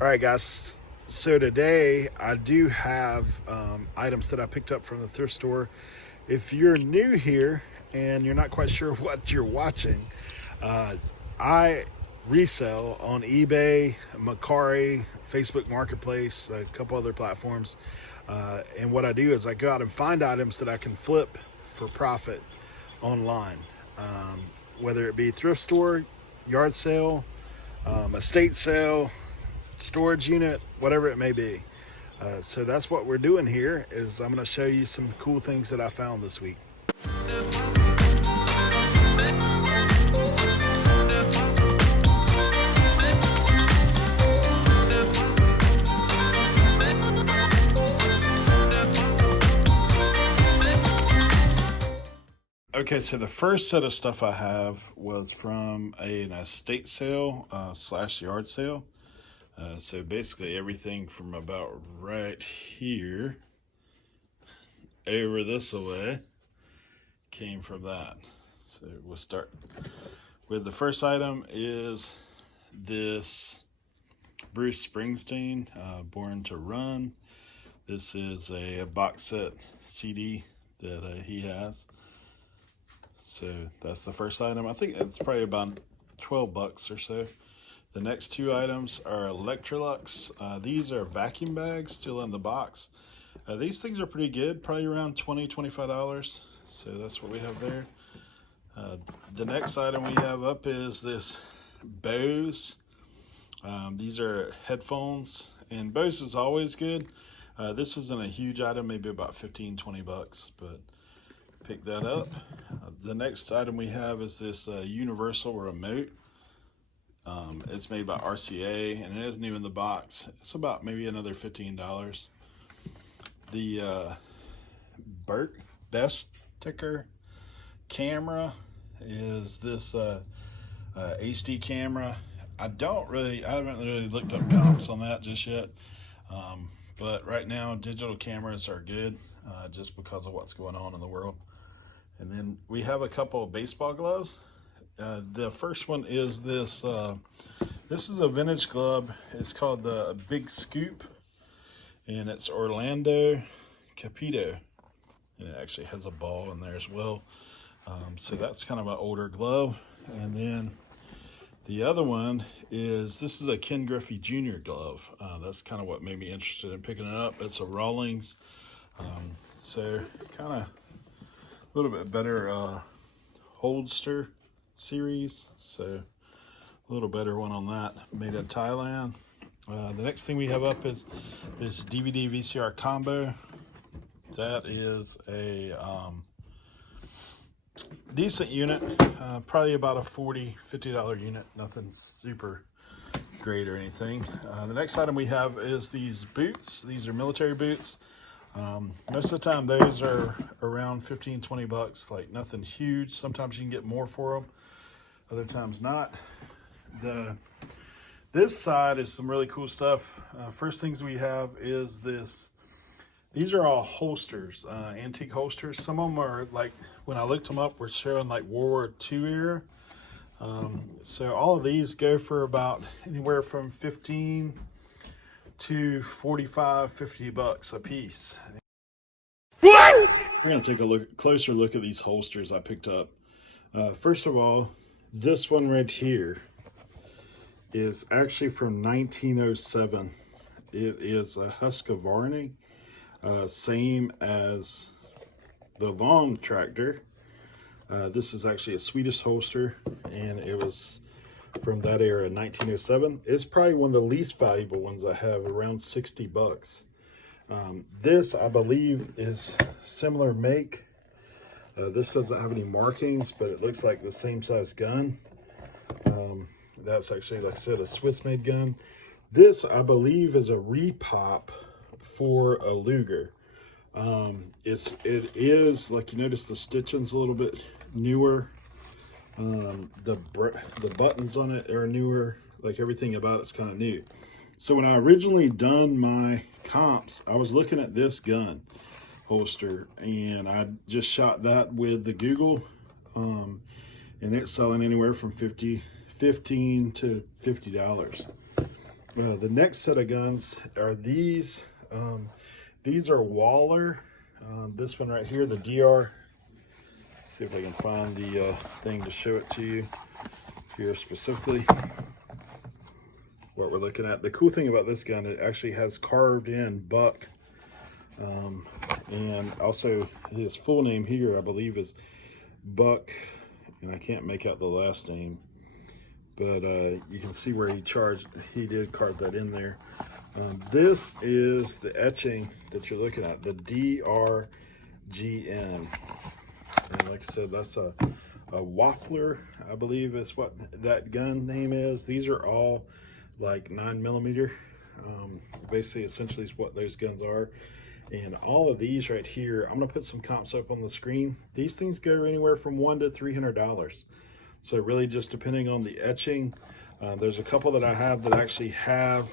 All right, guys. So today I do have items that I picked up from the thrift store. If you're new here and you're not quite sure what you're watching, I resell on eBay, Mercari, Facebook Marketplace, a couple other platforms. And what I do is I go out and find items that I can flip for profit online, whether it be thrift store, yard sale, estate sale, storage unit, whatever it may be. So that's what we're doing here. Is I'm going to show you some cool things that I found this week. Okay, so the first set of stuff I have was from an estate sale slash yard sale. So basically everything from about right here over this way came from that. So we'll start with the first item is this Bruce Springsteen, Born to Run. This is a box set CD that he has. So that's the first item. I think it's probably about 12 bucks or so. The next two items are Electrolux. These are vacuum bags, still in the box. These things are pretty good, probably around $20–25. So that's what we have there. The next item we have up is this Bose. These are headphones, and Bose is always good. This isn't a huge item, maybe about 15–20 bucks, but pick that up. The next item we have is this universal remote. It's made by RCA, and it is new in the box. It's about maybe another $15. The best sticker camera is this HD camera. I haven't really looked up comps on that just yet. But right now, digital cameras are good just because of what's going on in the world. And then we have a couple of baseball gloves. The first one is this. This is a vintage glove. It's called the Big Scoop, and it's Orlando Capito, and it actually has a ball in there as well. So that's kind of an older glove. And then the other one is, this is a Ken Griffey Jr. glove. That's kind of what made me interested in picking it up. It's a Rawlings, so kind of a little bit better holster series, so a little better one on that, made in Thailand. The next thing we have up is this DVD VCR Combo. That is a decent unit, probably about a $40–50 unit, nothing super great or anything. The next item we have is these boots. These are military boots. Most of the time those are around 15–20 bucks, like nothing huge. Sometimes you can get more for them, other times not. This side is some really cool stuff. First things we have is this. These are all holsters, antique holsters. Some of them are, like, when I looked them up, were showing like World War II era. So all of these go for about anywhere from 15 to 45–50 bucks a piece. We're going to take a closer look at these holsters I picked up. First of all, this one right here is actually from 1907. It is a Husqvarna, same as the long tractor. This is actually a Swedish holster, and it was from that era, 1907. It's probably one of the least valuable ones I have, around 60 bucks. This, I believe, is similar make. This doesn't have any markings, but it looks like the same size gun. That's actually, like I said, a Swiss-made gun. This, I believe, is a repop for a Luger. It is, like, you notice the stitching's a little bit newer. The buttons on it are newer. Like, everything about it's kind of new. So when I originally done my comps, I was looking at this gun holster, and I just shot that with the Google, and it's selling anywhere from $15 to $50. The next set of guns are these. These are Waller. This one right here, the DR. Let's see if I can find the thing to show it to you here specifically. What we're looking at. The cool thing about this gun, it actually has carved in buck. And also his full name here, I believe, is Buck, and I can't make out the last name, but you can see where he did carve that in there. This is the etching that you're looking at, the DRGN. And like I said, that's a Waffler, I believe is what that gun name is. These are all like 9mm. Basically, essentially is what those guns are. And all of these right here, I'm gonna put some comps up on the screen. These things go anywhere from $100 to $300. So really just depending on the etching. There's a couple that I have that actually have,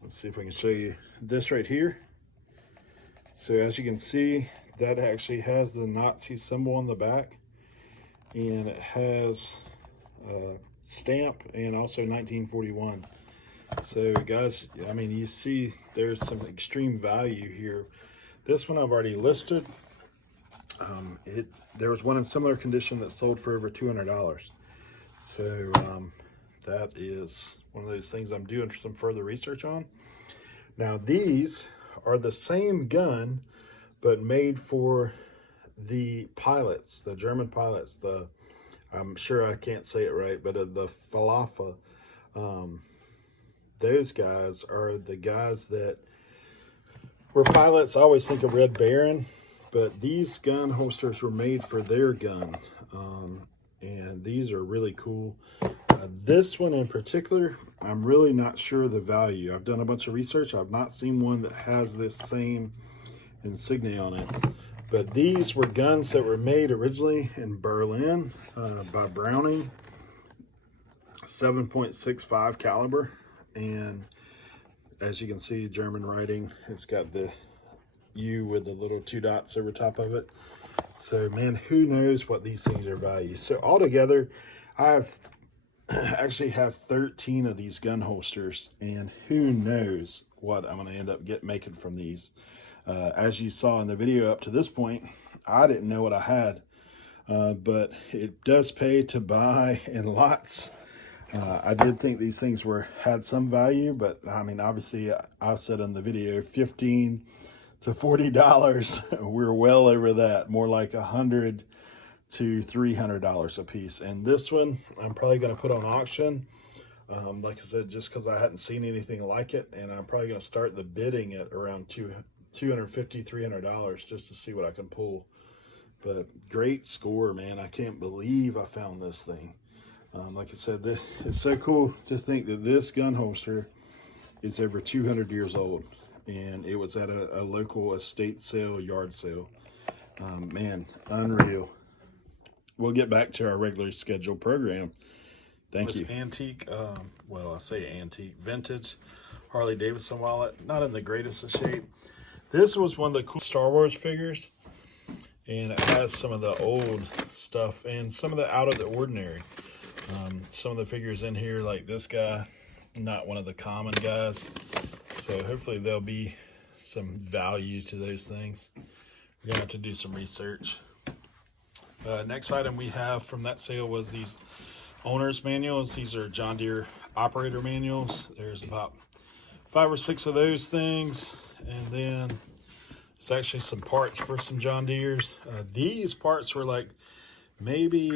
let's see if I can show you this right here. So as you can see, that actually has the Nazi symbol on the back, and it has a stamp and also 1941. So guys, I mean, you see there's some extreme value here. This one I've already listed. There was one in similar condition that sold for over $200. So that is one of those things I'm doing some further research on. Now these are the same gun, but made for the pilots, the German pilots. I'm sure I can't say it right, but the Falafel. Those guys are the guys that were pilots. I always think of Red Baron, but these gun holsters were made for their gun. And these are really cool. This one in particular, I'm really not sure the value. I've done a bunch of research. I've not seen one that has this same insignia on it. But these were guns that were made originally in Berlin by Browning, 7.65 caliber. And as you can see, German writing, it's got the U with the little 2 dots over top of it. So man, who knows what these things are valued. So altogether, I actually have 13 of these gun holsters, and who knows what I'm going to end up making from these. As you saw in the video up to this point, I didn't know what I had, but it does pay to buy in lots. I did think these things had some value, but I mean, obviously I said in the video, $15 to $40. We're well over that, more like $100 to $300 a piece. And this one, I'm probably going to put on auction. Like I said, just because I hadn't seen anything like it, and I'm probably going to start the bidding at around $250, $300 just to see what I can pull. But great score, man. I can't believe I found this thing. Like I said, it's so cool to think that this gun holster is over 200 years old, and it was at a local estate sale, yard sale. Man, unreal. We'll get back to our regularly scheduled program. Thank you. Antique, well, I say antique, vintage Harley Davidson wallet, not in the greatest of shape. This was one of the cool Star Wars figures, and it has some of the old stuff and some of the out of the ordinary. Some of the figures in here, like this guy, not one of the common guys. So hopefully there'll be some value to those things. We're gonna have to do some research. Next item we have from that sale was these owner's manuals. These are John Deere operator manuals. There's about 5 or 6 of those things, and then there's actually some parts for some John Deeres. These parts were like maybe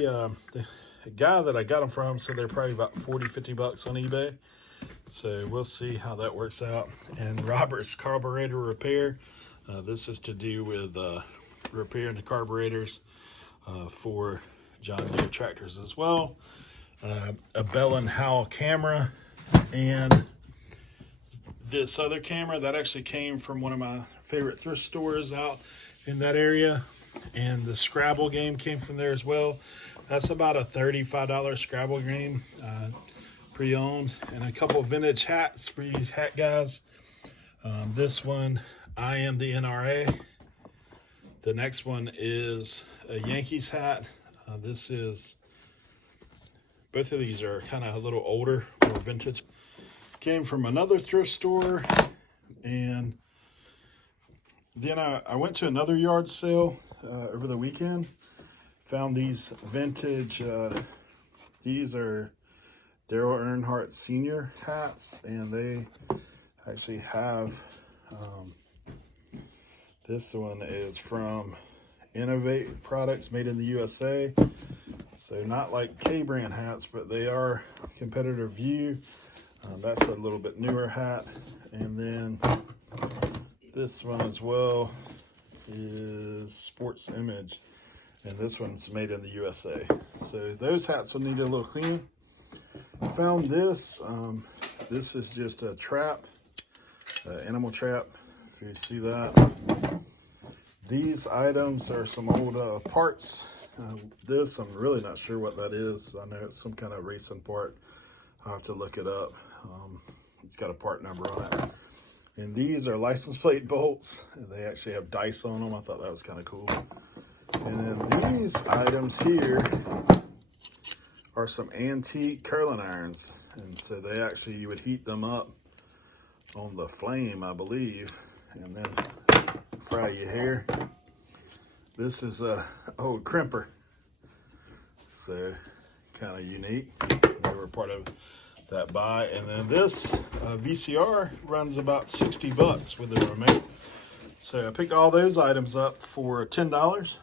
the guy that I got them from said they're probably about 40, 50 bucks on eBay. So we'll see how that works out. And Robert's carburetor repair. This is to do with repairing the carburetors for John Deere tractors as well. A Bell & Howell camera, and this other camera that actually came from one of my favorite thrift stores out in that area, and the Scrabble game came from there as well. That's about a $35 Scrabble game, pre-owned, and a couple of vintage hats for you hat guys. This one, I am the NRA. The next one is a Yankees hat. Both of these are kind of a little older, more vintage. came from another thrift store, and then I went to another yard sale over the weekend. Found these vintage, these are Darrell Earnhardt senior hats, and they actually have, this one is from Innovate Products, made in the USA. So not like K-brand hats, but they are competitor view. That's a little bit newer hat. And then this one as well is Sports Image, and this one's made in the USA. So those hats will need a little cleaning. I found this. This is just a trap, animal trap, if you see that. These items are some old parts. This, I'm really not sure what that is. I know it's some kind of racing part. I'll have to look it up. It's got a part number on it. And these are license plate bolts. They actually have dice on them. I thought that was kind of cool. And then these items here are some antique curling irons. And so they actually, you would heat them up on the flame, I believe, and then fry your hair. This is a old crimper. So kind of unique. They were part of that buy. And then this VCR runs about 60 bucks with the remote. So I picked all those items up for $10.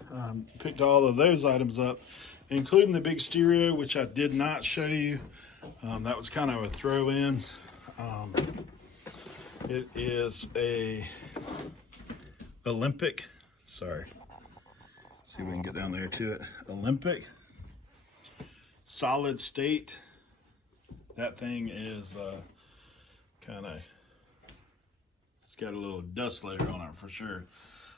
Picked all of those items up, including the big stereo, which I did not show you. That was kind of a throw-in. It is a Olympic, sorry. See if we can get down there to it. Olympic solid state. That thing is kind of, it's got a little dust layer on it for sure.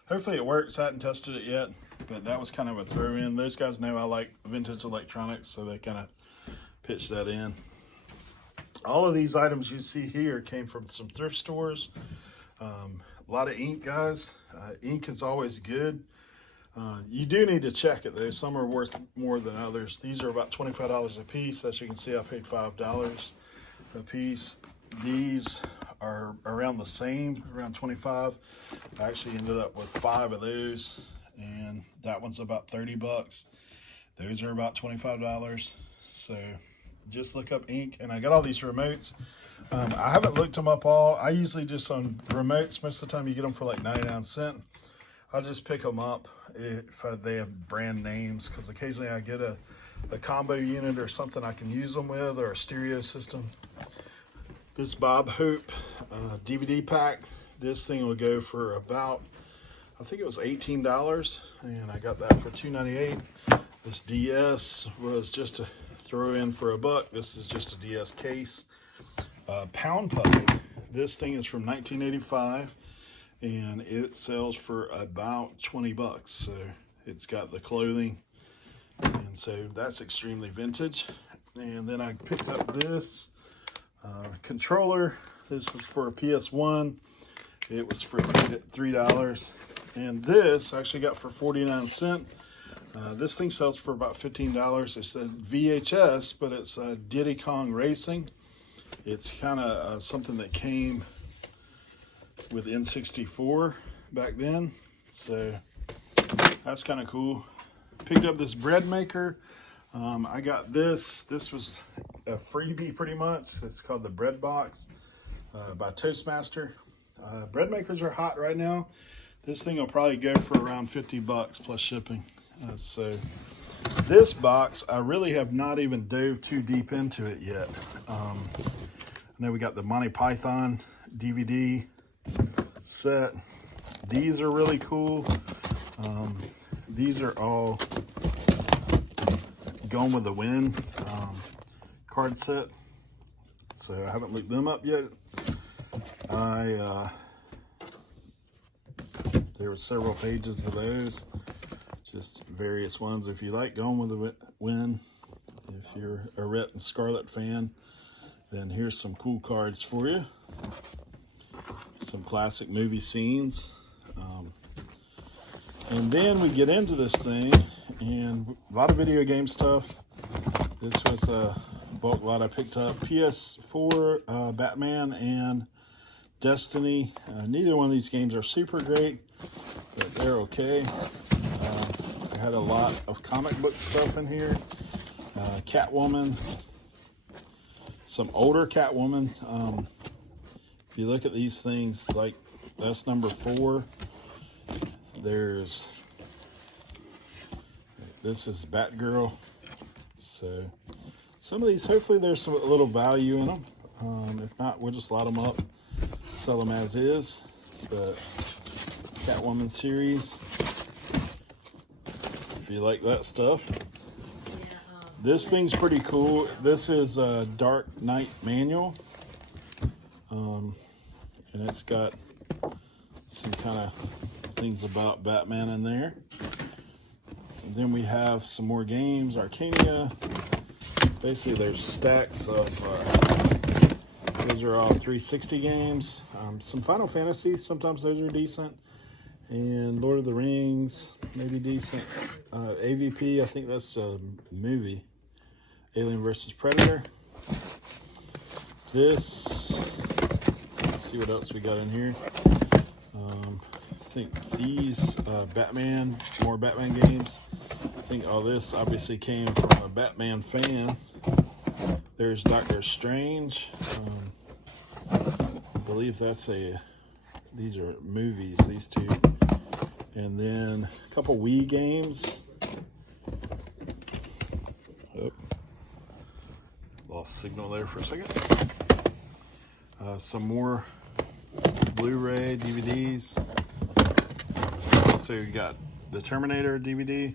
Hopefully it works. I haven't tested it yet, but that was kind of a throw in. Those guys know I like vintage electronics, so they kind of pitched that in. All of these items you see here came from some thrift stores. A lot of ink, guys. Ink is always good. You do need to check it though. Some are worth more than others. These are about $25 a piece. As you can see, I paid $5 a piece. These are around the same, around 25. I actually ended up with 5 of those, and that one's about 30 bucks. Those are about $25. So just look up ink, and I got all these remotes. I haven't looked them up all. I usually just on remotes, most of the time you get them for like 99 cents. I'll just pick them up if they have brand names, because occasionally I get a combo unit or something I can use them with, or a stereo system. This Bob Hope DVD pack, this thing will go for about, I think it was $18, and I got that for $2.98. This DS was just a throw in for $1. This is just a DS case. Pound Puppy, this thing is from 1985, and it sells for about 20 bucks. So it's got the clothing, and so that's extremely vintage. And then I picked up this controller. This is for a PS1. It was for $3. And this I actually got for 49 cents. This thing sells for about $15. It's a VHS, but it's a Diddy Kong Racing. It's kind of something that came with N64 back then. So that's kind of cool. Picked up this bread maker. I got this. This was a freebie pretty much. It's called the Bread Box by Toastmaster. Bread makers are hot right now. This thing will probably go for around 50 bucks plus shipping. So this box, I really have not even dove too deep into it yet. I know we got the Monty Python DVD set. These are really cool. These are all Gone with the Wind card set. So I haven't looked them up yet. There were several pages of those, just various ones. If you like Gone with the Wind, if you're a Red and Scarlet fan, then here's some cool cards for you. Some classic movie scenes. And then we get into this thing, and a lot of video game stuff. This was bulk lot. I picked up PS4, Batman, and Destiny. Neither one of these games are super great, but they're okay. I had a lot of comic book stuff in here. Catwoman, some older Catwoman. If you look at these things, like that's number 4. This is Batgirl. So some of these, hopefully there's a little value in them. If not, we'll just lot them up, sell them as is. The Catwoman series, if you like that stuff. This thing's pretty cool. This is a Dark Knight manual. And it's got some kind of things about Batman in there. And then we have some more games, Arcania. Basically, there's stacks of, those are all 360 games. Some Final Fantasy, sometimes those are decent. And Lord of the Rings, maybe decent. AVP, I think that's a movie. Alien vs. Predator. This, let's see what else we got in here. I think these Batman, more Batman games. I think all this obviously came from a Batman fan. There's Doctor Strange. I believe that's these are movies, these two. And then a couple Wii games. Oh, lost signal there for a second. Some more Blu-ray DVDs. Also, you got the Terminator DVD.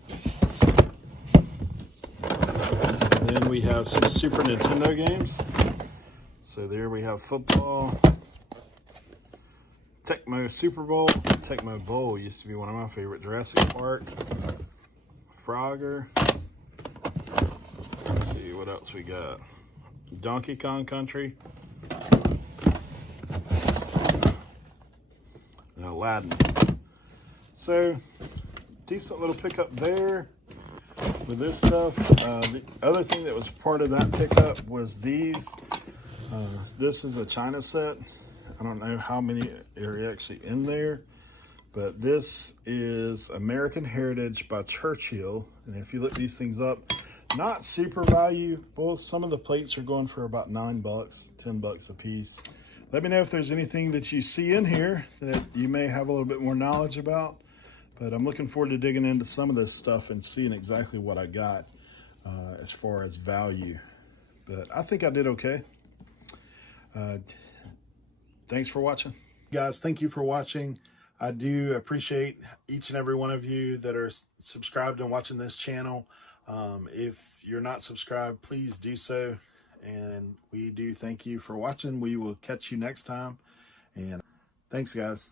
And then we have some Super Nintendo games. So there we have football, Tecmo Super Bowl. Tecmo Bowl used to be one of my favorite. Jurassic Park, Frogger. Let's see what else we got. Donkey Kong Country. And Aladdin. So, decent little pickup there with this stuff. The other thing that was part of that pickup was these. This is a China set. I don't know how many are actually in there, but this is American Heritage by Churchill. And if you look these things up, not super valuable. Some of the plates are going for about $9, $10 a piece. Let me know if there's anything that you see in here that you may have a little bit more knowledge about. But I'm looking forward to digging into some of this stuff and seeing exactly what I got as far as value. But I think I did okay. Thanks for watching. Guys, thank you for watching. I do appreciate each and every one of you that are subscribed and watching this channel. If you're not subscribed, please do so. And we do thank you for watching. We will catch you next time. And thanks, guys.